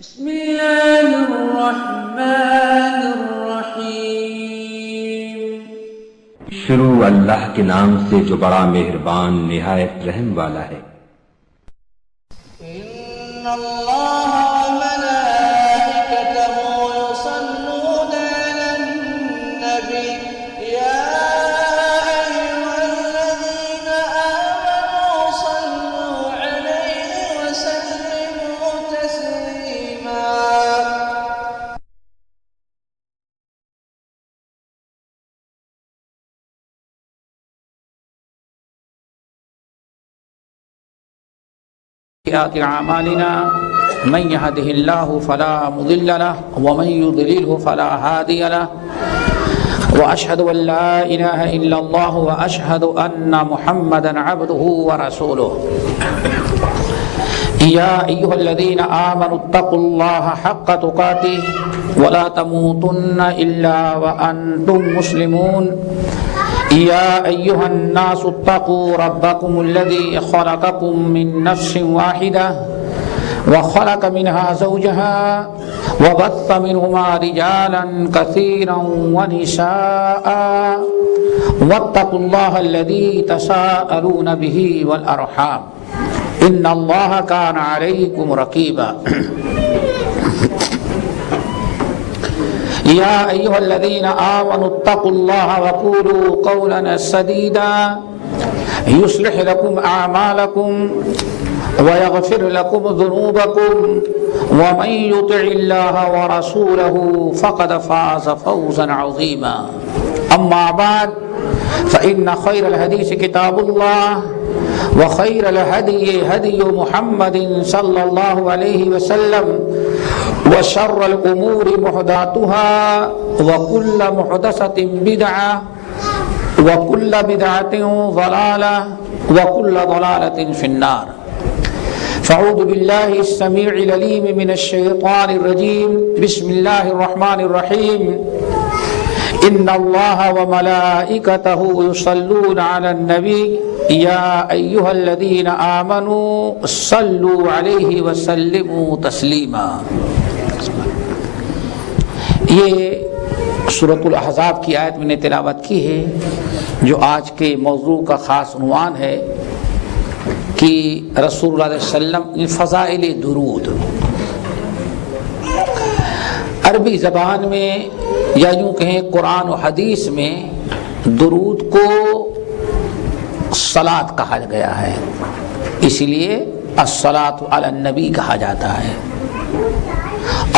بسم اللہ الرحمن الرحیم۔ شروع اللہ کے نام سے جو بڑا مہربان نہایت رحم والا ہے۔ ان اللہ وملائکتہ یصلون علی النبی یا ایھا الذین آمنوا صلوا علیہ وسلموا تسلیما۔ أعمالنا من يهده الله فلا مضل له ومن يضلله فلا هادي له وأشهد أن لا إله إلا الله وأشهد أن محمدا عبده ورسوله يا أيها الذين آمنوا اتقوا الله حق تقاته ولا تموتن إلا وأنتم مسلمون يا أيها الناس اتقوا ربكم الذي خلقكم من نفس واحدة وخلق منها زوجها وبث منهما رجالا كثيرا ونساء واتقوا الله الذي تساءلون به والأرحام إن الله كان عليكم رقيبا يا أيها الذين آمنوا اتقوا الله وقولوا قولا سديدا يصلح لكم أعمالكم ويغفر لكم ذنوبكم ومن يطع الله ورسوله فقد فاز فوزا عظيما أما بعد فإن خير الحديث كتاب الله وخير الهدي هدي محمد صلى الله عليه وسلم وشر الأمور محدثاتها وكل محدثة بدعة وكل بدعة ضلالة وكل ضلالة في النار فأعوذ بالله السميع العليم من الشيطان الرجيم بسم الله الرحمن الرحيم إن الله وملائكته يصلون على النبي يا أيها الذين آمنوا صلوا عليه وسلموا تسليما۔ یہ سورۃ الاحزاب کی آیت میں نے تلاوت کی ہے جو آج کے موضوع کا خاص عنوان ہے کہ رسول اللہ علیہ وسلم فضائل درود۔ عربی زبان میں یا یوں کہیں قرآن و حدیث میں درود کو صلاۃ کہا گیا ہے، اس لیے الصلاۃ علی النبی کہا جاتا ہے۔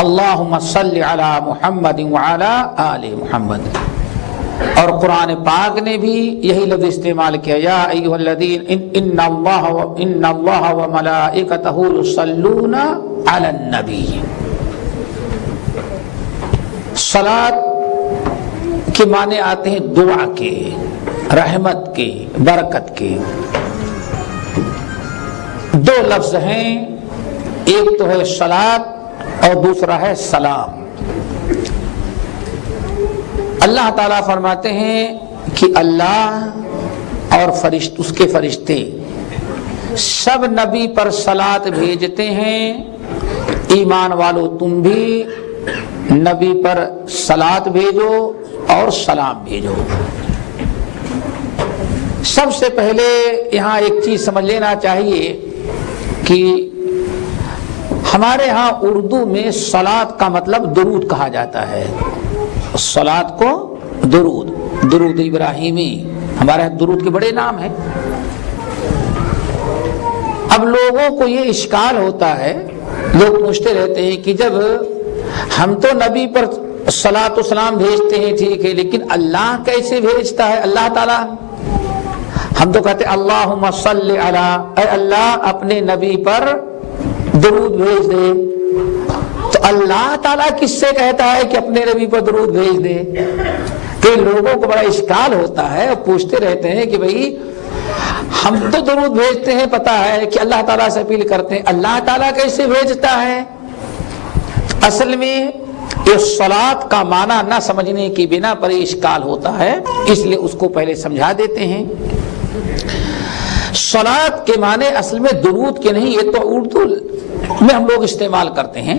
اللہم صلی علی محمد وعلی آل محمد، اور قرآن پاک نے بھی یہی لفظ استعمال کیا یا ایھا الذین ان اللہ وملائکتہ یصلون علی النبی۔ صلاۃ کے معنی آتے ہیں دعا کے، رحمت کے، برکت کے۔ دو لفظ ہیں، ایک تو ہے صلاۃ اور دوسرا ہے سلام۔ اللہ تعالیٰ فرماتے ہیں کہ اللہ اور اس کے فرشتے سب نبی پر صلاۃ بھیجتے ہیں، ایمان والو تم بھی نبی پر صلاۃ بھیجو اور سلام بھیجو۔ سب سے پہلے یہاں ایک چیز سمجھ لینا چاہیے کہ ہمارے ہاں اردو میں صلاۃ کا مطلب درود کہا جاتا ہے۔ صلاۃ کو درود ابراہیمی، ہمارے ہاں درود کے بڑے نام ہیں۔ اب لوگوں کو یہ اشکال ہوتا ہے، لوگ پوچھتے رہتے ہیں کہ جب ہم تو نبی پر صلاۃ و سلام بھیجتے ہیں ٹھیک ہے، لیکن اللہ کیسے بھیجتا ہے اللہ تعالیٰ؟ ہم تو کہتے ہیں اللہم صلی علی، اے اللہ اپنے نبی پر درود بھیج دے، تو اللہ تعالیٰ کس سے کہتا ہے کہ اپنے نبی پر درود بھیج دے؟ تو لوگوں کو بڑا اشکال ہوتا ہے اور پوچھتے رہتے ہیں کہ بھئی ہم تو درود بھیجتے ہیں، پتہ ہے کہ اللہ تعالیٰ سے اپیل کرتے ہیں، اللہ تعالیٰ کیسے بھیجتا ہے؟ اصل میں یہ صلاۃ کا معنی نہ سمجھنے کی بنا پر اشکال ہوتا ہے، اس لیے اس کو پہلے سمجھا دیتے ہیں۔ صلاۃ کے معنی اصل میں درود کے نہیں، یہ تو اردو میں ہم لوگ استعمال کرتے ہیں،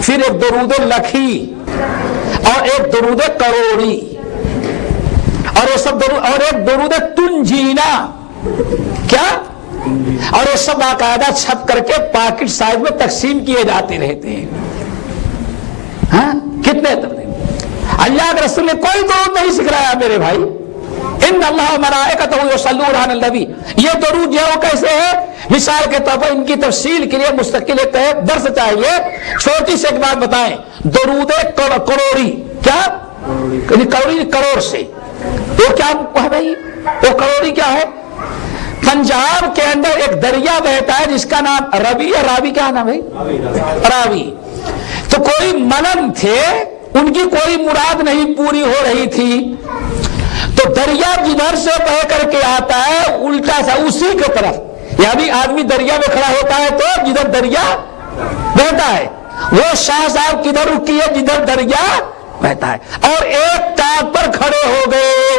پھر ایک درود لکھی اور ایک درود کروڑی اور یہ سب اور ایک درود تنجینا کیا، اور یہ سب باقاعدہ چھپ کر کے پاکٹ سائز میں تقسیم کیے جاتے رہتے ہیں. ہاں کتنے درود؟ اللہ کے رسول نے کوئی درود نہیں سکھلایا میرے بھائی. ان اللہ ملائکتہ یصلون علی النبی، یہ درود جو ہے کیسے ہے؟ مثال کے طور پر ان کی تفصیل کے لیے مستقل ایک درس چاہیے. چھوٹی سی ایک بات بتائیں، درود کروڑی کیا؟ کروڑی کروڑ سے وہ کیا ہے بھائی؟ وہ کروڑی کیا ہے؟ پنجاب کے اندر ایک دریا بہتا ہے جس کا نام ربی ہے. راوی کیا نام ہے؟ راوی. تو کوئی ملن تھے، ان کی کوئی مراد نہیں پوری ہو رہی تھی، تو دریا جدھر سے بہ کر کے آتا ہے الٹا سا اسی کی طرف، یعنی آدمی دریا میں کھڑا ہوتا ہے تو جدھر دریا بہتا ہے وہ شاہ صاحب کدھر رکی ہے جدھر دریا بہتا ہے، اور ایک ٹانگ پر کھڑے ہو گئے.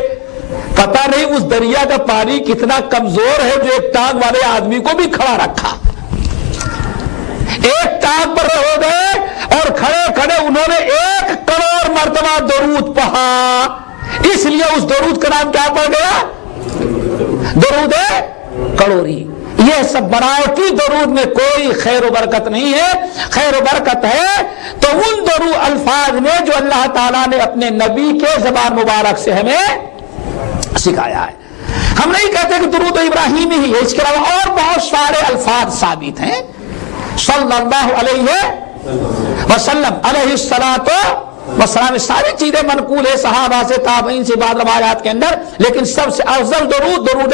پتہ نہیں اس دریا کا پانی کتنا کمزور ہے جو ایک ٹانگ والے آدمی کو بھی کھڑا رکھا. ایک ٹانگ پر ہو گئے اور کھڑے کھڑے انہوں نے 1 کروڑ مرتبہ درود پڑھا. اس لیے اس درود کا نام کیا پڑ گیا؟ درود کروڑی. یہ سب بناوٹی درود میں کوئی خیر و برکت نہیں ہے. خیر و برکت ہے تو ان درود الفاظ میں جو اللہ تعالیٰ نے اپنے نبی کے زبان مبارک سے ہمیں سکھایا ہے. ہم نہیں کہتے کہ درود ابراہیمی ہی ہے، اس کے علاوہ اور بہت سارے الفاظ ثابت ہیں. صلی اللہ علیہ وسلم علیہ الصلوۃ والسلام، ساری چیزیں منقول ہے صحابہ سے، تابعین سے، بعض روایات کے اندر، لیکن سب سے افضل درود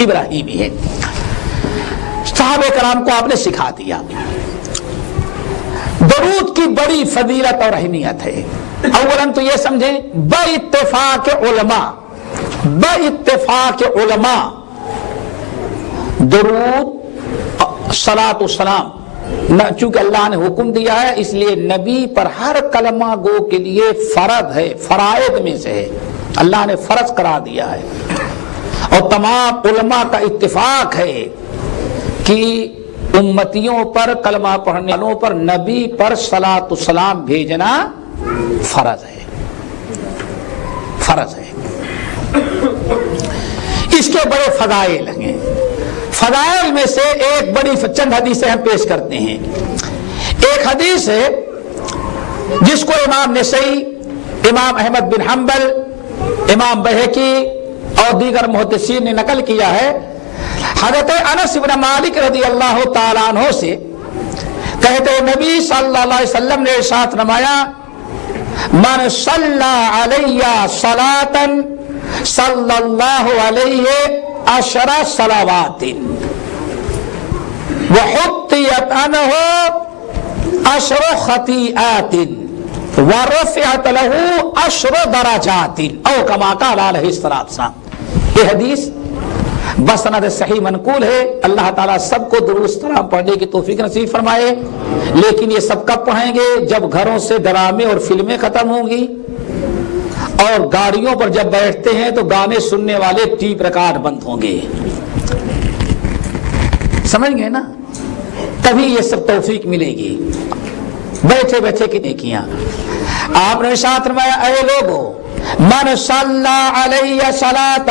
ابراہیمی ہے. صحابہ کرام کو آپ نے سکھا دیا. درود کی بڑی فضیلت اور اہمیت ہے. اولاً تو یہ سمجھیں باتفاق علماء درود صلاۃ والسلام چونکہ اللہ نے حکم دیا ہے اس لیے نبی پر ہر کلمہ گو کے لیے فرض ہے، فرائض میں سے ہے، اللہ نے فرض کرا دیا ہے. اور تمام علماء کا اتفاق ہے کہ امتیوں پر، کلمہ پڑھنے والوں پر نبی پر صلاۃ والسلام بھیجنا فرض ہے، فرض ہے. اس کے بڑے فضائل ہیں. فضائل میں سے ایک بڑی چند حدیثیں ہم پیش کرتے ہیں. ایک حدیث ہے جس کو امام نسائی، امام احمد بن حنبل، امام بہقی اور دیگر محدثین نے نقل کیا ہے. حضرت انس بن مالک رضی اللہ تعالیٰ عنہ سے کہتے نبی صلی اللہ علیہ وسلم نے ارشاد فرمایا من صلی علی صلاۃ صلی اللہ علیہ 10 صلوات وحطیت عنہ 10 خطیئات ورفعت له 10 درجات او کما قال علیہ السلام. یہ حدیث بسند صحیح منقول ہے. اللہ تعالیٰ سب کو درود السلام پڑھنے کی توفیق نصیب فرمائے. لیکن یہ سب کب پڑھیں گے؟ جب گھروں سے ڈرامے اور فلمیں ختم ہوں گی اور گاڑیوں پر جب بیٹھتے ہیں تو گانے سننے والے ٹیپ ریکارڈ بند ہوں گے. سمجھ گئے نا؟ تبھی یہ سب توفیق ملے گی. بیٹھے بیٹھے کی نیکیاں. آپ نے ارشاد فرمایا اے لوگو من صلی علیہ صلاۃ،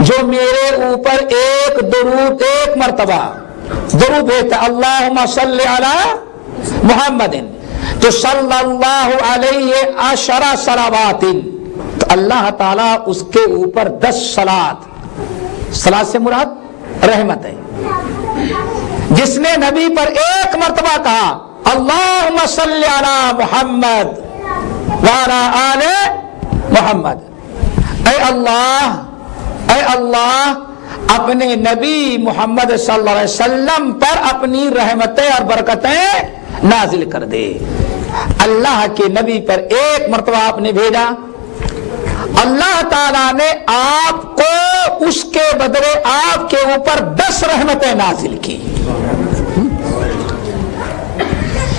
جو میرے اوپر ایک درود، ایک مرتبہ درود بھیجتا اللہم صلی علی محمد، تو صلی اللہ علیہ 10 صلوات، تو اللہ تعالیٰ اس کے اوپر 10 صلات، صلات سے مراد رحمت ہے. جس نے نبی پر ایک مرتبہ کہا اللہم صلی علی محمد وعلی آل محمد، اے اللہ اپنے نبی محمد صلی اللہ علیہ وسلم پر اپنی رحمتیں اور برکتیں نازل کر دے. اللہ کے نبی پر ایک مرتبہ آپ نے بھیجا، اللہ تعالیٰ نے آپ کو اس کے بدلے آپ کے اوپر 10 رحمتیں نازل کی.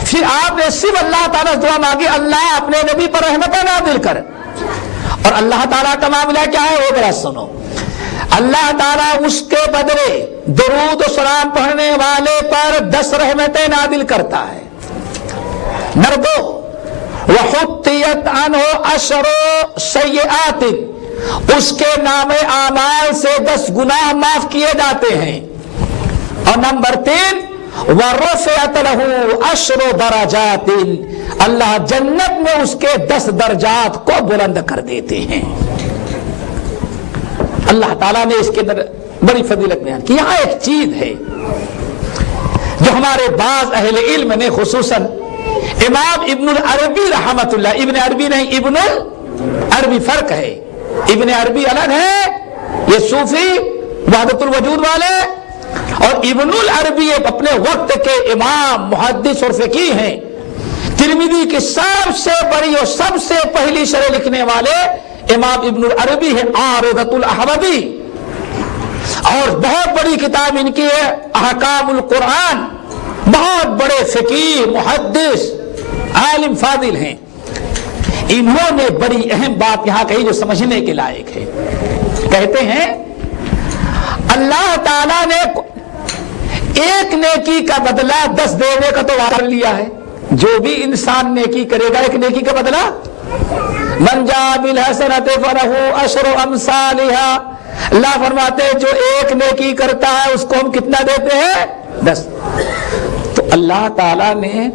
پھر آپ نے صرف اللہ تعالیٰ سے دعا مانگی اللہ اپنے نبی پر رحمتیں نازل کر. اور اللہ تعالیٰ کا معاملہ کیا ہے وہ ذرا سنو. اللہ تعالیٰ اس کے بدلے درود و سلام پڑھنے والے پر 10 رحمتیں نازل کرتا ہے. نمبر 2 وحطیت عنہ عشر سیئات، اس کے نام اعمال سے 10 گناہ معاف کیے جاتے ہیں. اور نمبر 3 ورفعت لہ عشر درجات، اللہ جنت میں اس کے 10 درجات کو بلند کر دیتے ہیں. اللہ تعالیٰ نے اس کے اندر بڑی فضیلت بیان کی. یہاں ایک چیز ہے جو ہمارے بعض اہل علم نے، خصوصاً امام ابن العربی رحمت اللہ، ابن عربی نہیں ابن العربی، فرق ہے. ابن عربی الگ ہے، یہ صوفی وحدت الوجود والے، اور ابن العربی اپنے وقت کے امام محدث اور فقیہ ہیں. ترمذی کی سب سے بڑی اور سب سے پہلی شرح لکھنے والے امام ابن العربی ہے، عارضۃ الاحوذی. اور بہت بڑی کتاب ان کی ہے احکام القرآن. بہت بڑے فقیہ، محدث، عالم فاضل ہیں. انہوں نے بڑی اہم بات یہاں کہی جو سمجھنے کے لائق ہے. کہتے ہیں اللہ تعالیٰ نے ایک نیکی کا بدلہ 10 دینے کا تو وعدہ لیا ہے. جو بھی انسان نیکی کرے گا ایک نیکی کا بدلہ، من جاء بالحسنۃ فلہ عشر امثالھا، اللہ فرماتے ہیں جو ایک نیکی کرتا ہے اس کو ہم کتنا دیتے ہیں؟ 10. تو اللہ تعالیٰ نے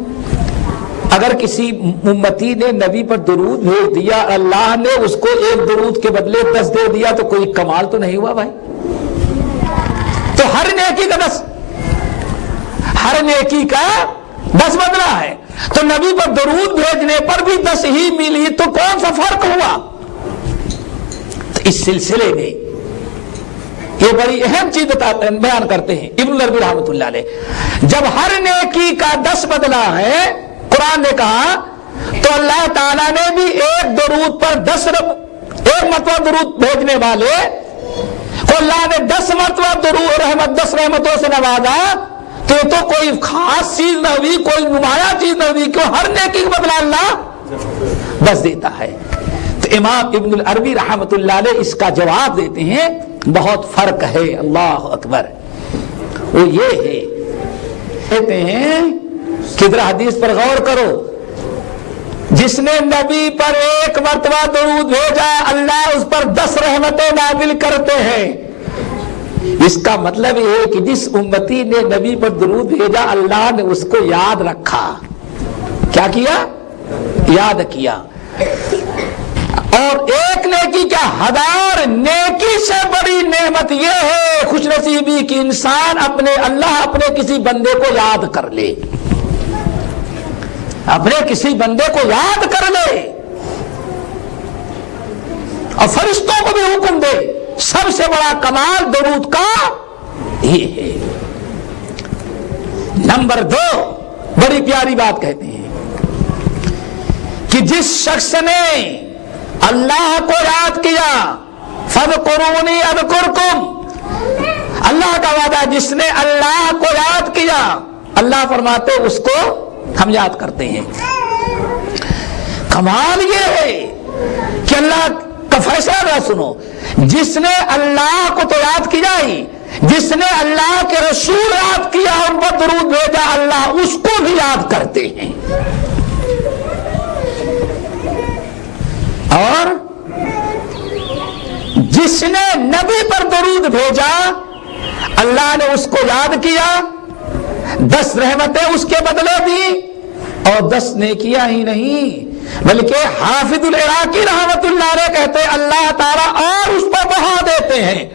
اگر کسی امتی نے نبی پر درود بھیج دیا، اللہ نے اس کو ایک درود کے بدلے 10 دے دیا، تو کوئی کمال تو نہیں ہوا بھائی؟ تو ہر نیکی کا 10، ہر نیکی کا 10 بدلہ ہے. تو نبی پر درود بھیجنے پر بھی 10 ہی ملی، تو کون سا فرق ہوا؟ تو اس سلسلے میں یہ بڑی اہم چیز بیان کرتے ہیں ابن العربی رحمۃ اللہ علیہ. جب ہر نیکی کا 10 بدلہ ہے قرآن نے کہا، تو اللہ تعالیٰ نے بھی ایک درود پر 1 مرتبہ درود بھیجنے والے کو اللہ نے 10 مرتبہ درود رحمت 10 رحمتوں سے نوازا. تو یہ تو کوئی خاص چیز نہ ہوئی، کوئی نمایاں چیز نہ ہوئی، کیوں ہر نیکی کا بدلہ اللہ 10 دیتا ہے. تو امام ابن العربی رحمۃ اللہ علیہ اس کا جواب دیتے ہیں بہت فرق ہے. اللہ اکبر. وہ یہ ہے، کہتے ہیں کدھر حدیث پر غور کرو، جس نے نبی پر 1 مرتبہ درود بھیجا اللہ اس پر 10 رحمتیں نازل کرتے ہیں. اس کا مطلب یہ ہے کہ جس امتی نے نبی پر درود بھیجا اللہ نے اس کو یاد رکھا. کیا کیا؟ یاد کیا. اور ایک نیکی کیا، 1000 نیکی سے بڑی نعمت یہ ہے خوش نصیبی کہ انسان اللہ اپنے کسی بندے کو یاد کر لے، اپنے کسی بندے کو یاد کر لے اور فرشتوں کو بھی حکم دے. سب سے بڑا کمال درود کا یہ ہے. نمبر 2 بڑی پیاری بات کہتے ہیں کہ جس شخص نے اللہ کو یاد کیا، فاذکرونی اذکرکم، اللہ کا وعدہ جس نے اللہ کو یاد کیا اللہ فرماتے اس کو ہم یاد کرتے ہیں. کمال یہ ہے کہ اللہ کا فیصلہ نہ سنو، جس نے اللہ کو تو یاد کیا ہی، جس نے اللہ کے رسول یاد کیا ان پر درود بھیجا اللہ اس کو بھی یاد کرتے ہیں. اور جس نے نبی پر درود بھیجا اللہ نے اس کو یاد کیا، 10 رحمتیں اس کے بدلے دی، اور 10 نیکیاں ہی نہیں بلکہ حافظ العراقی رحمت اللہ علیہ کہتے ہیں اللہ تعالیٰ اور اس پر بڑھا دیتے ہیں.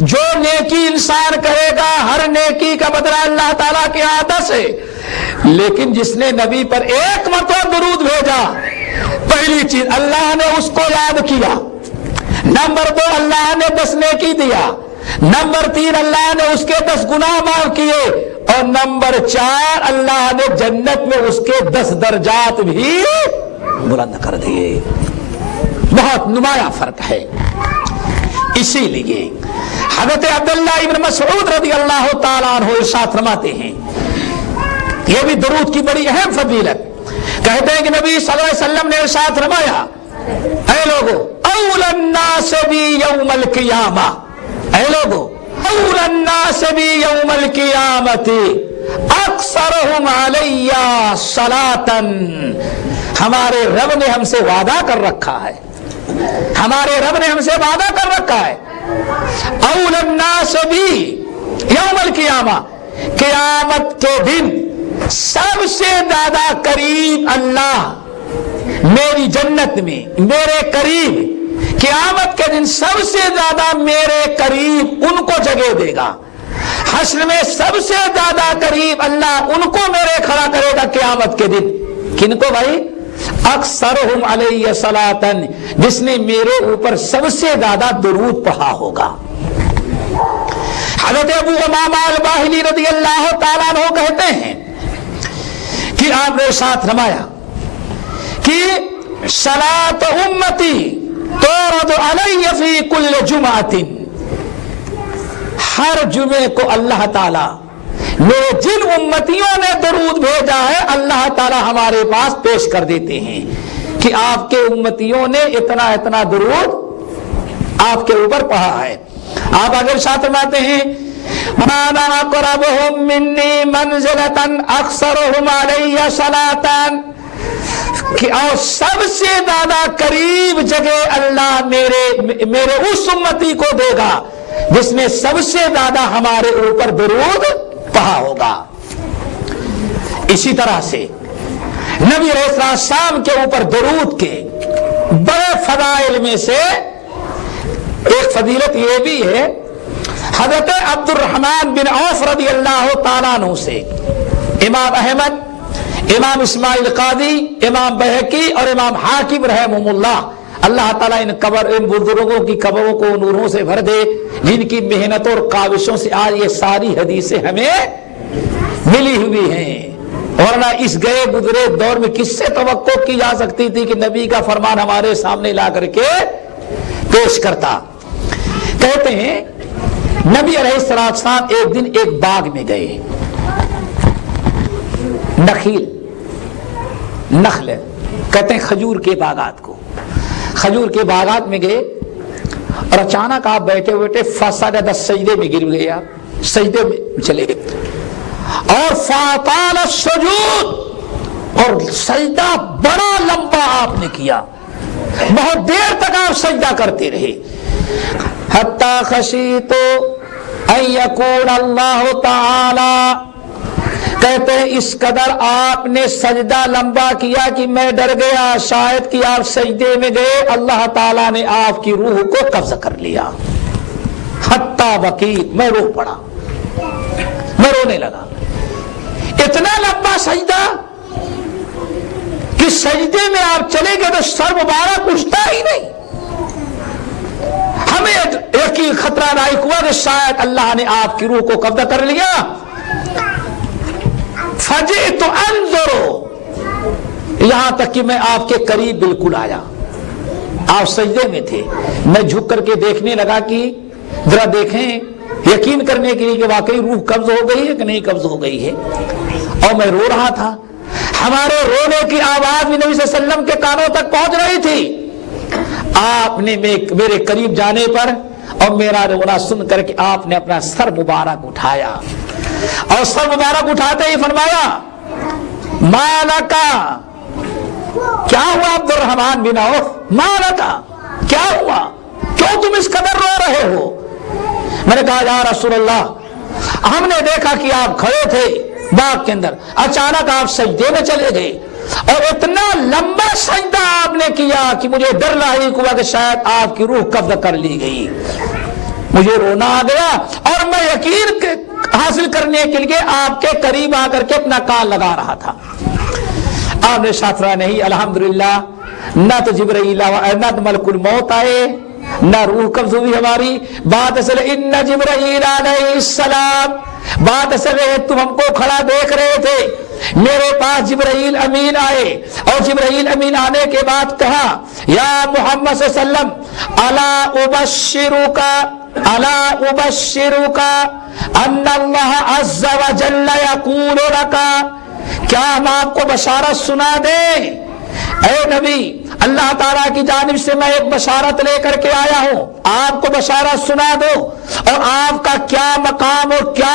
جو نیکی انسان کرے گا ہر نیکی کا بدلہ اللہ تعالیٰ کے عطا سے. لیکن جس نے نبی پر 1 مرتبہ درود بھیجا، پہلی چیز اللہ نے اس کو یاد کیا، نمبر 2 اللہ نے 10 نیکی دیا، نمبر 3 اللہ نے اس کے 10 گناہ معاف کیے، اور نمبر 4 اللہ نے جنت میں اس کے 10 درجات بھی بلند کر دیے. بہت نمایاں فرق ہے. اسی لیے حضرت عبداللہ ابن مسعود رضی اللہ تعالیٰ عنہ ارشاد فرماتے ہیں، یہ بھی درود کی بڑی اہم فضیلت. کہتے ہیں کہ نبی صلی اللہ علیہ وسلم نے ارشاد فرمایا، اے لوگو اول الناس بی یوم القیامہ، اے لوگو اول الناس بی یوم القیامتی اکثرہم علیہ صلاۃً، ہمارے رب نے ہم سے وعدہ کر رکھا ہے، ہمارے رب نے ہم سے وعدہ کر رکھا ہے، اول الناس بی یوم القیامہ، قیامت کے دن سب سے زیادہ قریب اللہ میری جنت میں میرے قریب، قیامت کے دن سب سے زیادہ میرے قریب ان کو جگہ دے گا، حشر میں سب سے زیادہ قریب اللہ ان کو میرے کھڑا کرے گا قیامت کے دن۔ کن کو بھائی؟ اکثرہم علیہ صلاۃً، جس نے میرے اوپر سب سے زیادہ درود پڑھا ہوگا۔ حضرت ابو امامہ الباہلی رضی اللہ تعالیٰ عنہ کہتے ہیں کہ آپ نے ساتھ فرمایا کہ صلاۃ امتی تورد علی فی کل جمعۃ، ہر جمعے کو اللہ تعالیٰ میرے جن امتیوں نے درود بھیجا ہے اللہ تعالیٰ ہمارے پاس پیش کر دیتے ہیں کہ آپ کے امتیوں نے اتنا اتنا درود آپ کے اوپر پڑھا ہے۔ آپ اگر ساتھ فرماتے ہیں مَنْ أَقْرَبُهُمْ مِنِّي مَنْزِلَةً أَكْثَرُهُمْ عَلَيَّ صَلَاةً، کہ اور سب سے زیادہ قریب جگہ اللہ میرے اس امتی کو دے گا جس نے سب سے زیادہ ہمارے اوپر درود پڑھا ہوگا۔ اسی طرح سے نبی علیہ السلام کے اوپر درود کے بڑے فضائل میں سے ایک فضیلت یہ بھی ہے، حضرت عبد الرحمن بن عوف رضی اللہ تعالیٰ عنہ سے امام احمد، امام اسماعیل قاضی، امام بہقی اور امام حاکم رحمہم اللہ تعالیٰ ان بزرگوں کی قبروں کو نوروں سے بھر دے جن کی محنتوں اور کاوشوں سے آج یہ ساری حدیثیں ہمیں ملی ہوئی ہیں، ورنہ اس گئے گزرے دور میں کس سے توقع کی جا سکتی تھی کہ نبی کا فرمان ہمارے سامنے لا کر کے پیش کرتا۔ کہتے ہیں نبی علیہ السلام ایک دن ایک باغ میں گئے، نخل کہتے ہیں کھجور کے باغات کو، کھجور کے باغات میں گئے اور اچانک آپ بیٹھے بیٹھے فسجد، سجدے میں گر گئے، آپ سجدے میں چلے گئے اور فاطال السجود، اور سجدہ بڑا لمبا آپ نے کیا، بہت دیر تک آپ سجدہ کرتے رہے، حتی خشیت ان یکون اللہ تعالی، کہتے ہیں اس قدر آپ نے سجدہ لمبا کیا کہ میں ڈر گیا شاید کہ آپ سجدے میں گئے اللہ تعالیٰ نے آپ کی روح کو قبض کر لیا، حتی بکیت، میں رو پڑا، میں رونے لگا، اتنا لمبا سجدہ کہ سجدے میں آپ چلے گئے تو سر مبارک اٹھتا ہی نہیں، ہمیں یقین خطرہ لاحق ہوا کہ شاید اللہ نے آپ کی روح کو قبضہ کر لیا۔ فجئت انظر، یہاں تک کہ میں آپ کے قریب بالکل آیا، آپ سجدے میں تھے، میں جھک کر کے دیکھنے لگا کہ ذرا دیکھیں یقین کرنے کے لیے کہ واقعی روح قبض ہو گئی ہے کہ نہیں قبض ہو گئی ہے، اور میں رو رہا تھا، ہمارے رونے کی آواز بھی نبی صلی اللہ علیہ وسلم کے کانوں تک پہنچ رہی تھی۔ آپ نے میرے قریب جانے پر اور میرا رونا سن کر کے آپ نے اپنا سر مبارک اٹھایا اور سر مبارک اٹھاتے ہی فرمایا مالکا، کیا ہوا عبد الرحمن بن عوف، مالکا کیا ہوا، کیوں تم اس قدر رو رہے ہو؟ میں نے کہا یا رسول اللہ ہم نے دیکھا کہ آپ کھڑے تھے باغ کے اندر، اچانک آپ سجدے میں چلے گئے اور اتنا لمبا سجدہ آپ نے کیا کہ مجھے ڈر لاحق ہوا کہ شاید آپ کی روح قبض کر لی گئی، مجھے رونا آ گیا اور میں یقین حاصل کرنے کے لیے آپ کے قریب آ کر کے اپنا کان لگا رہا تھا۔ آپ نے شاطرہ نہیں، الحمدللہ نہ تو جبرائیل نہ تو ملک الموت آئے نہ روح قبض ہوئی ہماری، بات اصل ان جبرائیل علیہ السلام، بات اصل ہے تم ہم کو کھڑا دیکھ رہے تھے، میرے پاس جبرائیل امین آئے اور جبرائیل امین آنے کے بعد کہا یا محمد صلی اللہ علیہ وسلم الا ابشرک ان اللہ عز وجل یقول لک، کیا ہم آپ کو بشارت سنا دیں؟ اے نبی اللہ تعالیٰ کی جانب سے میں ایک بشارت لے کر کے آیا ہوں، آپ کو بشارت سنا دو، اور آپ کا کیا مقام اور کیا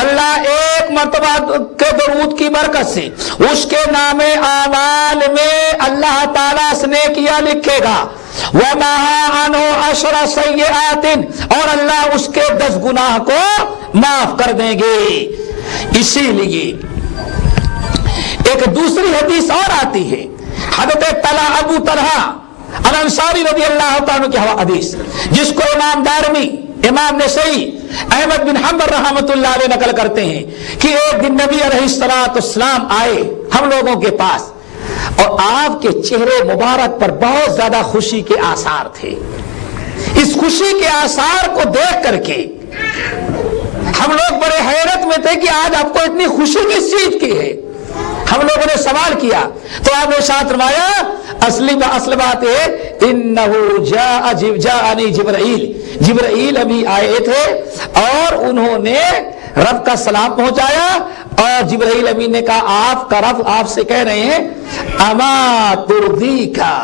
اللہ ایک مرتبہ کے درود کی برکت سے اس کے نام اعمال میں اللہ تعالیٰ سے نیکیاں لکھے گا، وَمَحَا عَنْهُ عَشْرَ سَیِّئَاتٍ، اور اللہ اس کے 10 گناہ کو معاف کر دیں گے۔ اسی لیے ایک دوسری حدیث اور آتی ہے، حضرت ابو طلحہ الانصاری رضی اللہ تعالیٰ کی حدیث، جس کو امام دارمی، امام نسائی، احمد بن حنبل رحمۃ اللہ علیہ نقل کرتے ہیں کہ ایک دن نبی علیہ السلام آئے ہم لوگوں کے پاس، اور آپ کے چہرے مبارک پر بہت زیادہ خوشی کے آثار تھے۔ اس خوشی کے آثار کو دیکھ کر کے ہم لوگ بڑے حیرت میں تھے کہ آج آپ کو اتنی خوشی کس چیز کی ہے۔ ہم لوگوں نے سوال کیا تو آپ نے ارشاد فرمایا اصل بات ہے، انہو جاءنی جبرائیل ابھی آئے تھے اور انہوں نے رب کا سلام پہنچایا، اور جبرائیل امین نے کہا آپ کا رب آپ سے کہہ رہے ہیں اما ترضیکا،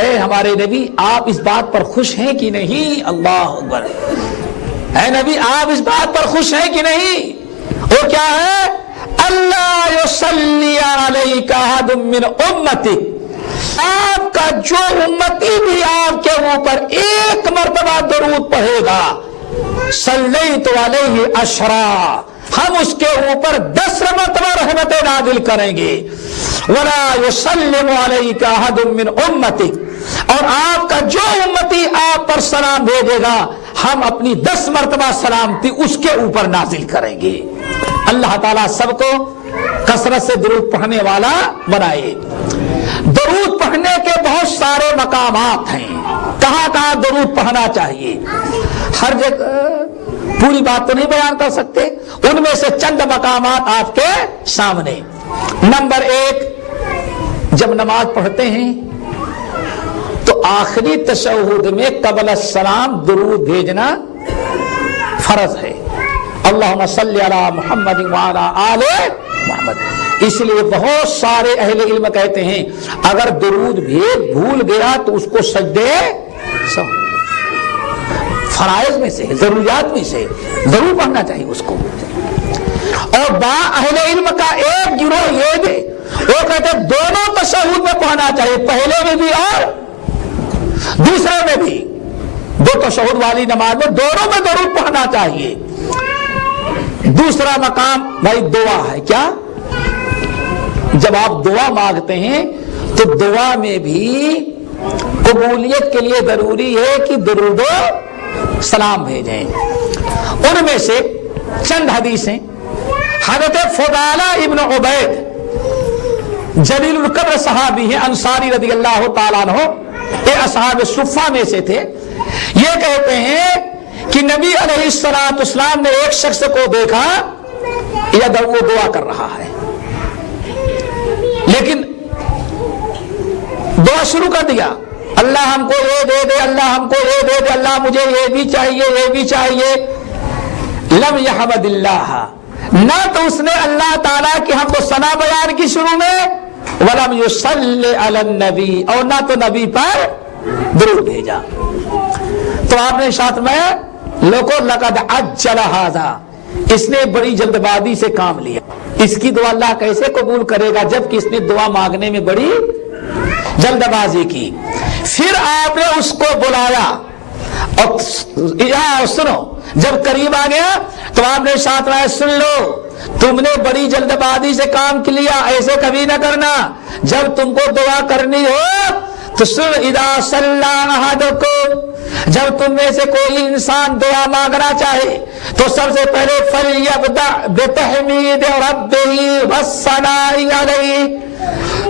اے ہمارے نبی آپ اس بات پر خوش ہیں کہ نہیں؟ اللہ اکبر، اے نبی آپ اس بات پر خوش ہیں کہ نہیں؟ وہ کیا ہے؟ اللہ یصلی علیک احد من امتک، آپ کا جو امتی بھی آپ کے اوپر ایک مرتبہ درود پڑھے گا، صلیت علیہ عشرا، ہم اس کے اوپر 10 مرتبہ رحمت نازل کریں گے، ولا یسلم علیک احد من امتک، اور آپ کا جو امتی آپ پر سلام بھیجے گا ہم اپنی 10 مرتبہ سلامتی اس کے اوپر نازل کریں گے۔ اللہ تعالیٰ سب کو کثرت سے درود پڑھنے والا بنائے۔ درود پڑھنے کے بہت سارے مقامات ہیں، کہاں کہاں درود پڑھنا چاہیے، ہر جگہ پوری بات تو نہیں بیان کر سکتے، ان میں سے چند مقامات آپ کے سامنے۔ نمبر 1، جب نماز پڑھتے ہیں تو آخری تشہد میں قبل السلام درود بھیجنا فرض ہے، اللہم صلی علی محمد وعلی آل محمد۔ اس لیے بہت سارے اہل علم کہتے ہیں اگر درود بھول گیا تو اس کو سجدے فرائض میں سے، ضروریات میں سے ضرور پڑھنا چاہیے اس کو۔ اور اہل علم کا ایک گروہ یہ بھی، وہ کہتے ہیں دونوں تشہد میں پڑھنا چاہیے، پہلے میں بھی اور دوسرے میں بھی، 2 تشہد والی نماز میں دونوں میں درود پڑھنا چاہیے۔ دوسرا مقام بھائی دعا ہے، کیا؟ جب آپ دعا مانگتے ہیں تو دعا میں بھی قبولیت کے لیے ضروری ہے کہ درود و سلام بھیجیں۔ ان میں سے چند حدیثیں، حضرت فضالہ ابن عبید جلیل القدر صحابی ہیں، انصاری رضی اللہ تعالیٰ عنہ، یہ اصحاب صفہ میں سے تھے، یہ کہتے ہیں کہ نبی علیہ السلام نے ایک شخص کو دیکھا یا وہ دعا کر رہا ہے، لیکن دعا شروع کر دیا، اللہ ہم کو یہ دے دے، اللہ ہم کو یہ دے دے، اللہ مجھے یہ بھی چاہیے، یہ بھی چاہیے۔ لم یحمد اللہ، نہ تو اس نے اللہ تعالیٰ کی حمد و ثنا بیان کی شروع میں، ولم یصلی علی النبی، اور نہ تو نبی پر درود بھیجا۔ تو آپ نے ساتھ میں لوگوں لقد عجل ھذا، اس نے بڑی جلد بازی سے کام لیا، اس کی دعا اللہ کیسے قبول کرے گا جبکہ اس نے دعا مانگنے میں بڑی جلد بازی کی۔ پھر آپ نے اس کو بلایا اور سنو، جب قریب آ گیا تو آپ نے ساتھ میں سن لو، تم نے بڑی جلد بازی سے کام کیا، ایسے کبھی نہ کرنا، جب تم کو دعا کرنی ہو تو سن، اذا صلی احدکم، جب تم میں سے کوئی انسان دعا مانگنا چاہے تو سب سے پہلے فلیبدأ بتحمید ربہ والثناء علیہ،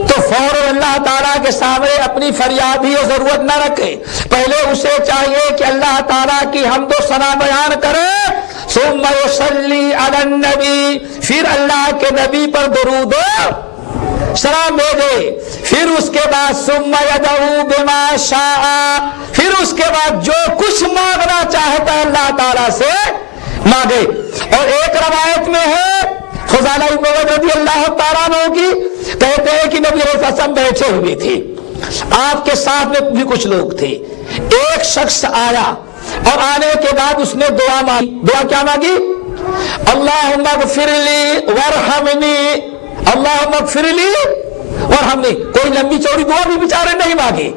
تو فوراً اللہ تعالیٰ کے سامنے اپنی فریادی اور ضرورت نہ رکھے، پہلے اسے چاہیے کہ اللہ تعالیٰ کی حمد و ثنا بیان کرے، ثم یصلی علی النبی، پھر اللہ کے نبی پر درود و سلام بھیجے، پھر اس کے بعد ثم یدعو بما شاء، پھر اس کے بعد جو کچھ مانگنا چاہتا ہے اللہ تعالیٰ سے مانگے۔ اور ایک روایت میں ہے فضالہ ابن عبید رضی اللہ تعالیٰ عنہ کی، کہتے ہیں کہ نبی علیہ السلام بیٹھے ہوئے تھے، آپ کے ساتھ میں بھی کچھ لوگ تھے، ایک شخص آیا اور آنے کے بعد اس نے دعا مانگی۔ دعا کیا مانگی؟ اللہم اغفر لی وارحمنی، اللہم اغفر لی وارحمنی، کوئی لمبی چوڑی دعا بھی بیچارے نہیں مانگی۔